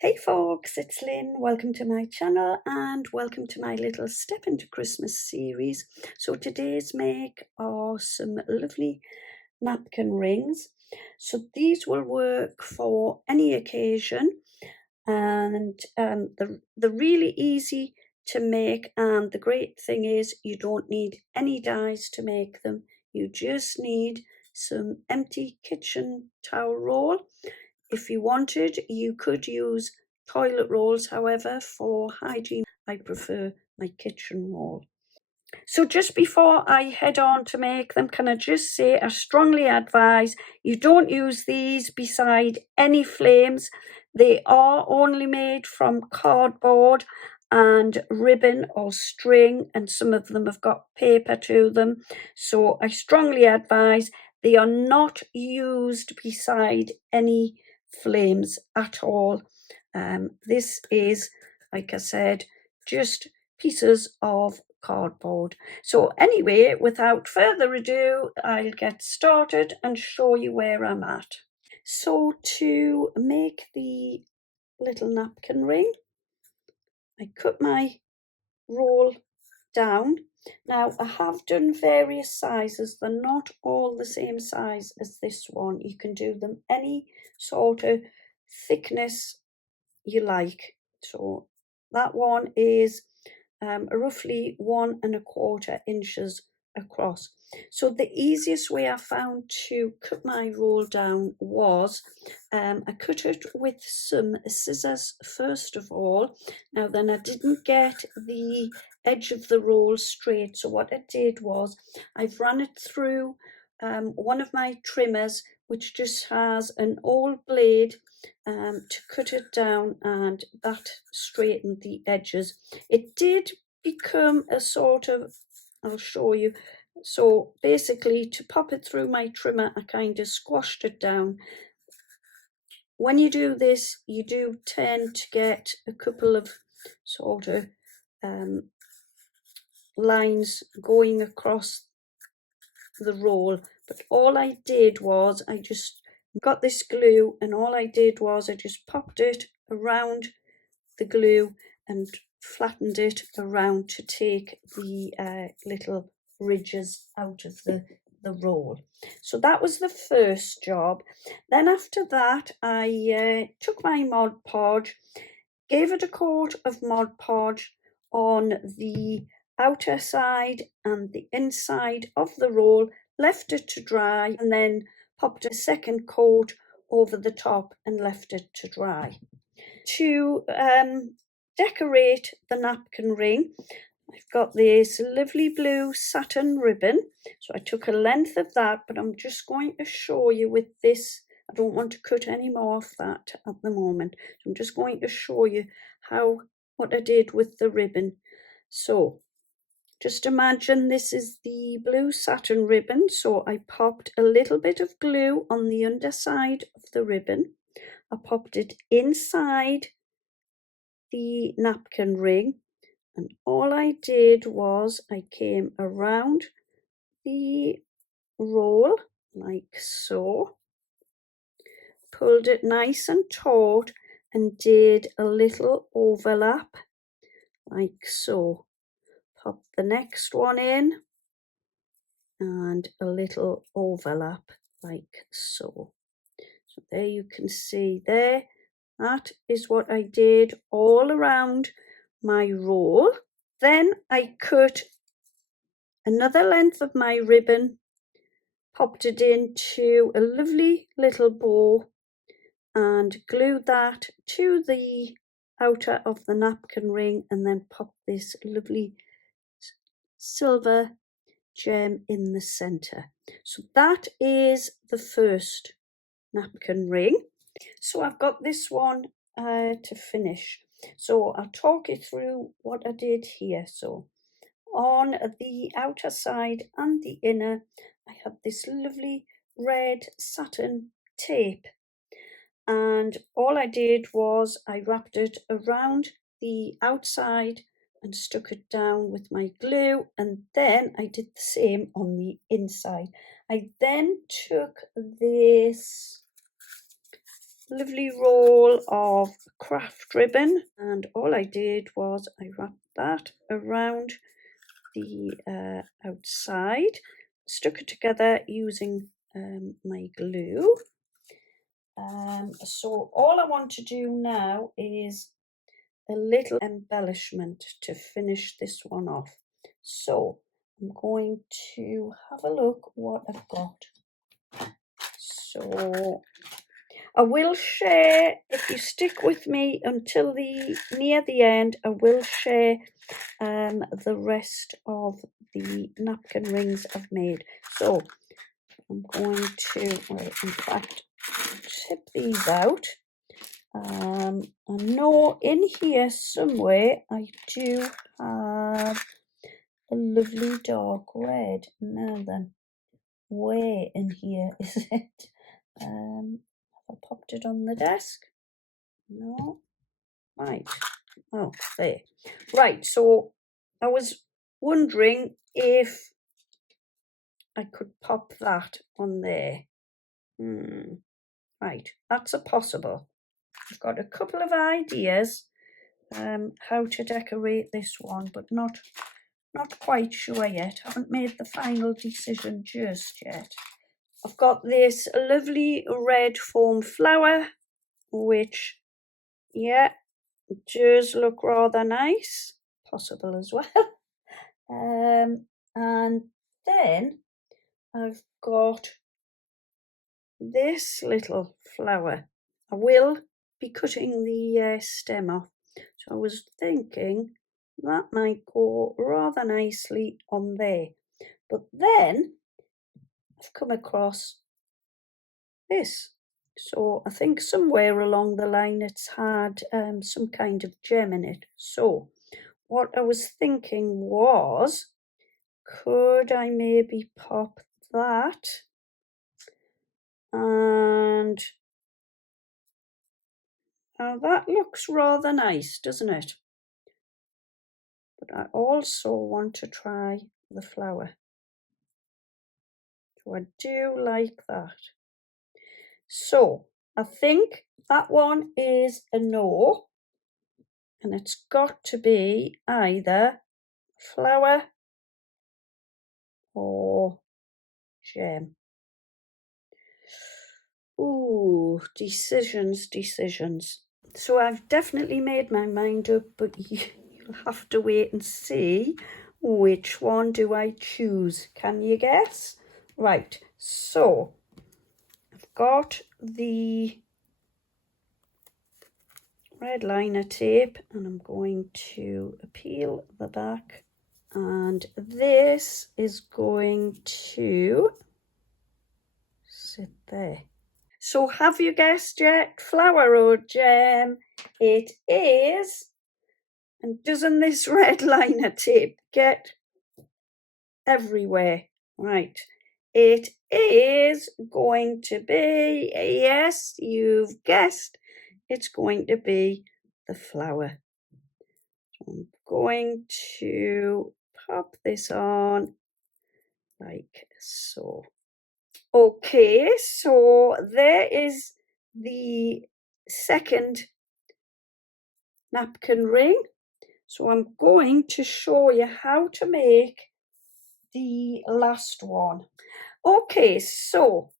Hey folks, it's Lynn. Welcome to my channel and welcome to my little Step into Christmas series. So today's make are some lovely napkin rings. So these will work for any occasion, and they're really easy to make, and the great thing is you don't need any dies to make them. You just need some empty kitchen towel roll. If you wanted, you could use toilet rolls. However, for hygiene, I prefer my kitchen roll. So just before I head on to make them, can I just say I strongly advise you don't use these beside any flames. They are only made from cardboard and ribbon or string, and some of them have got paper to them. So I strongly advise they are not used beside any flames at all. This is, like I said, just pieces of cardboard. So anyway, without further ado, I'll get started and show you where I'm at. So to make the little napkin ring, I cut my roll down. Now I have done various sizes. They're not all the same size as this one. You can do them any sort of thickness you like. So that one is roughly 1¼ inches across. So the easiest way I found to cut my roll down was I cut it with some scissors first of all. Now then, I didn't get the edge of the roll straight, so what I did was I've run it through one of my trimmers, which just has an old blade to cut it down, and that straightened the edges. It did become a sort of, I'll show you. So basically, to pop it through my trimmer, I kind of squashed it down. When you do this, you do tend to get a couple of sort of lines going across the roll, but all I did was I just got this glue, and all I did was I just popped it around the glue and flattened it around to take the little ridges out of the roll. So that was the first job. Then after that, I took my Mod Podge, gave it a coat of Mod Podge on the outer side and the inside of the roll, left it to dry, and then popped a second coat over the top and left it to dry. To decorate the napkin ring, I've got this lovely blue satin ribbon. So I took a length of that, but I'm just going to show you with this. I don't want to cut any more of that at the moment. So I'm just going to show you what I did with the ribbon. So just imagine this is the blue satin ribbon. So I popped a little bit of glue on the underside of the ribbon. I popped it inside the napkin ring, and all I did was I came around the roll like so, pulled it nice and taut, and did a little overlap like so. Pop the next one in and a little overlap like so. So there you can see there, that is what I did all around my roll. Then I cut another length of my ribbon, popped it into a lovely little bow, and glued that to the outer of the napkin ring, and then popped this lovely silver gem in the center. So that is the first napkin ring. So I've got this one to finish. So I'll talk you through what I did here. So on the outer side and the inner, I have this lovely red satin tape, and all I did was I wrapped it around the outside and stuck it down with my glue, and then I did the same on the inside. I then took this lovely roll of craft ribbon, and all I did was I wrapped that around the outside, stuck it together using my glue. So all I want to do now is a little embellishment to finish this one off. So I'm going to have a look what I've got. So I will share, if you stick with me until near the end, I will share the rest of the napkin rings I've made. So I'm going to, well, in fact, tip these out. I know in here somewhere I do have a lovely dark red. Now then, where in here is it? Have I popped it on the desk? No. Right. Oh, there. Right, so I was wondering if I could pop that on there. Right, that's a possible. I've got a couple of ideas how to decorate this one, but not quite sure yet. Haven't made the final decision just yet. I've got this lovely red foam flower, which, yeah, does look rather nice. Possible as well. And then I've got this little flower. I will be cutting the stem off. So I was thinking that might go rather nicely on there. But then I've come across this. So I think somewhere along the line it's had some kind of gem in it. So what I was thinking was, could I maybe pop that? And that looks rather nice, doesn't it? But I also want to try the flower. So I do like that. So I think that one is a no. And it's got to be either flower or gem. Ooh, decisions. So I've definitely made my mind up, but you'll have to wait and see which one do I choose. Can you guess? Right, so I've got the red liner tape and I'm going to peel the back, and this is going to sit there. So have you guessed yet? Flower or gem? It is. And doesn't this red liner tape get everywhere? Right. It is going to be, yes, you've guessed, it's going to be the flower. So I'm going to pop this on like so. Okay, so there is the second napkin ring. So I'm going to show you how to make the last one. Okay, so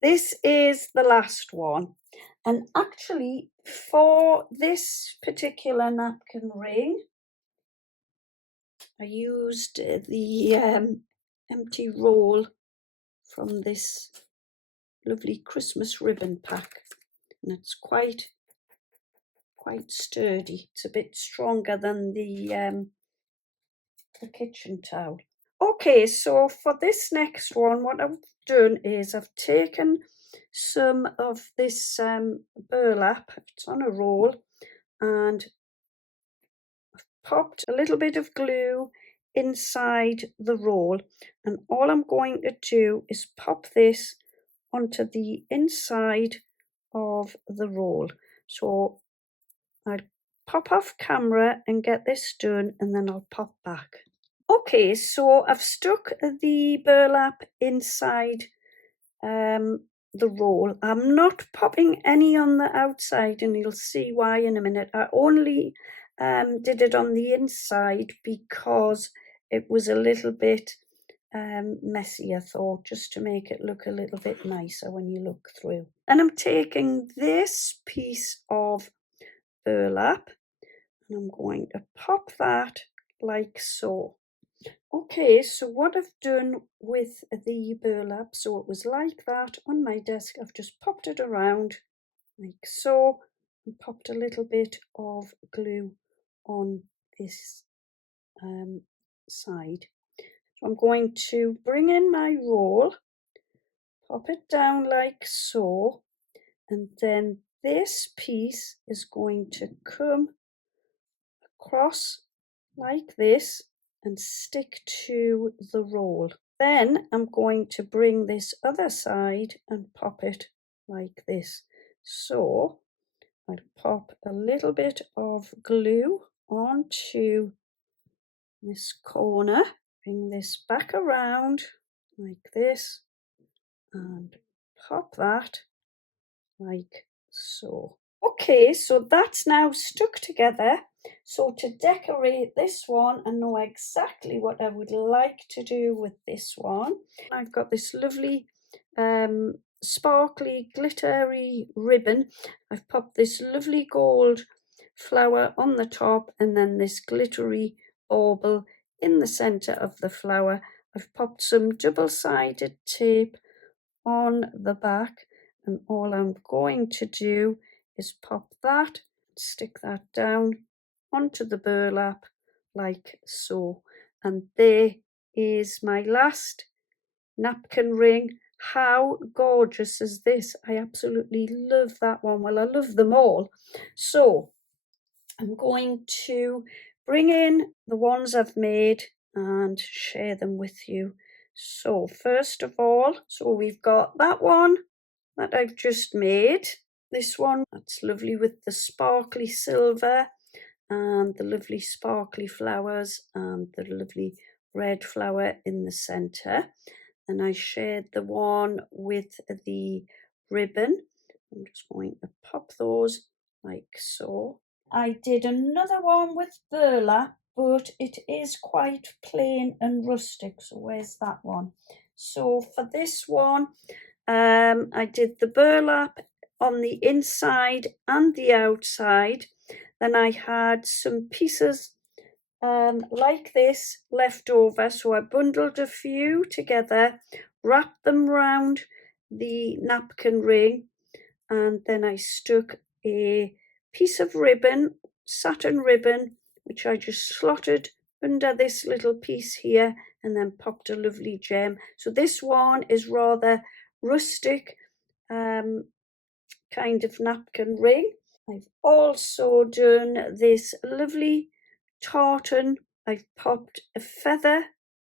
this is the last one. And actually, for this particular napkin ring, I used the empty roll from this lovely Christmas ribbon pack. And it's quite sturdy. It's a bit stronger than the kitchen towel. Okay, so for this next one, what I've done is I've taken some of this burlap, it's on a roll, and I've popped a little bit of glue inside the roll, and all I'm going to do is pop this onto the inside of the roll. So I'll pop off camera and get this done, and then I'll pop back. Okay, so I've stuck the burlap inside the roll. I'm not popping any on the outside, and you'll see why in a minute. I only did it on the inside because it was a little bit messy, I thought, just to make it look a little bit nicer when you look through. And I'm taking this piece of burlap and I'm going to pop that like so. Okay, so what I've done with the burlap, so it was like that on my desk, I've just popped it around like so and popped a little bit of glue on this side. So I'm going to bring in my roll, pop it down like so, and then this piece is going to come across like this and stick to the roll. Then I'm going to bring this other side and pop it like this. So I'll pop a little bit of glue onto this corner, bring this back around like this and pop that like so. Okay, so that's now stuck together. So to decorate this one, I know exactly what I would like to do with this one. I've got this lovely sparkly glittery ribbon. I've popped this lovely gold flower on the top and then this glittery bauble in the centre of the flower. I've popped some double-sided tape on the back, and all I'm going to do is pop that, stick that down onto the burlap like so. And there is my last napkin ring. How gorgeous is this? I absolutely love that one. Well, I love them all. So I'm going to bring in the ones I've made and share them with you. So first of all, so we've got that one that I've just made. This one, that's lovely with the sparkly silver and the lovely sparkly flowers and the lovely red flower in the centre. And I shared the one with the ribbon. I'm just going to pop those like so. I did another one with burlap, but it is quite plain and rustic. So where's that one? So for this one, I did the burlap on the inside and the outside. Then I had some pieces like this left over. So I bundled a few together, wrapped them round the napkin ring, and then I stuck a piece of ribbon, satin ribbon, which I just slotted under this little piece here and then popped a lovely gem. So this one is rather rustic kind of napkin ring. I've also done this lovely tartan. I've popped a feather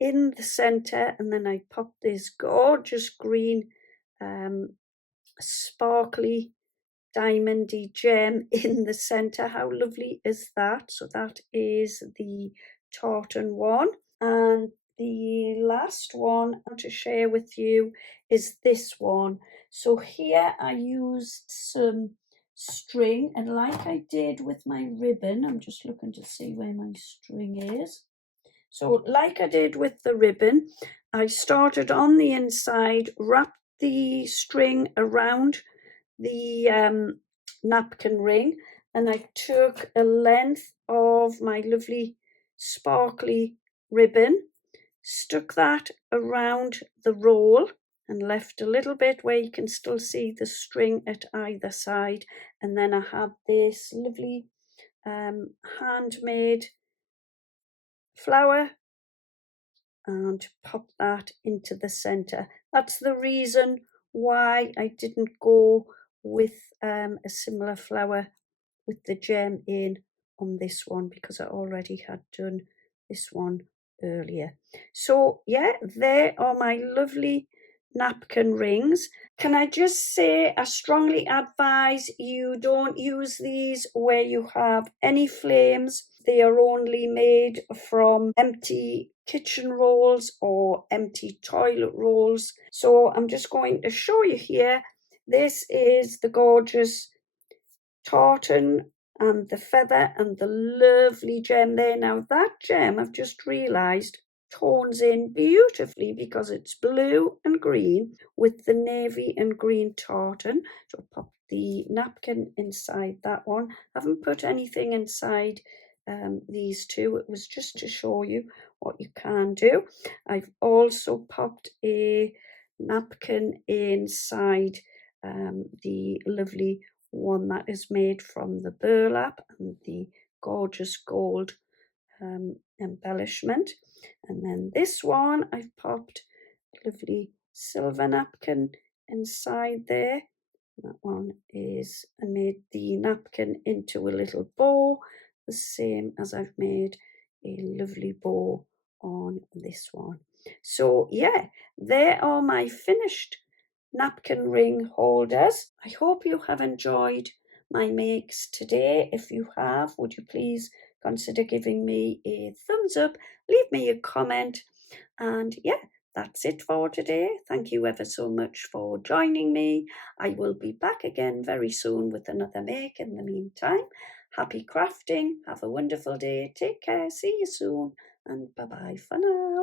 in the centre and then I popped this gorgeous green sparkly diamondy gem in the centre. How lovely is that? So that is the tartan one. And the last one I want to share with you is this one. So here I used some string, and like I did with my ribbon, I'm just looking to see where my string is. So like I did with the ribbon, I started on the inside, wrapped the string around the napkin ring, and I took a length of my lovely sparkly ribbon, stuck that around the roll and left a little bit where you can still see the string at either side. And then I had this lovely handmade flower and pop that into the center. That's the reason why I didn't go with a similar flower with the gem in on this one, because I already had done this one earlier. So yeah, there are my lovely napkin rings. Can I just say, I strongly advise you don't use these where you have any flames. They are only made from empty kitchen rolls or empty toilet rolls. So I'm just going to show you here. This is the gorgeous tartan and the feather and the lovely gem there. Now that gem, I've just realised, tones in beautifully because it's blue and green with the navy and green tartan. So I'll pop the napkin inside that one. I haven't put anything inside these two. It was just to show you what you can do. I've also popped a napkin inside the lovely one that is made from the burlap and the gorgeous gold embellishment. And then this one, I've popped a lovely silver napkin inside there. That one is, I made the napkin into a little bow, the same as I've made a lovely bow on this one. So yeah, there are my finished napkin ring holders. I hope you have enjoyed my makes today. If you have, would you please consider giving me a thumbs up, leave me a comment, and yeah, that's it for today. Thank you ever so much for joining me. I will be back again very soon with another make. In the meantime, happy crafting, have a wonderful day, take care, see you soon, and bye bye for now.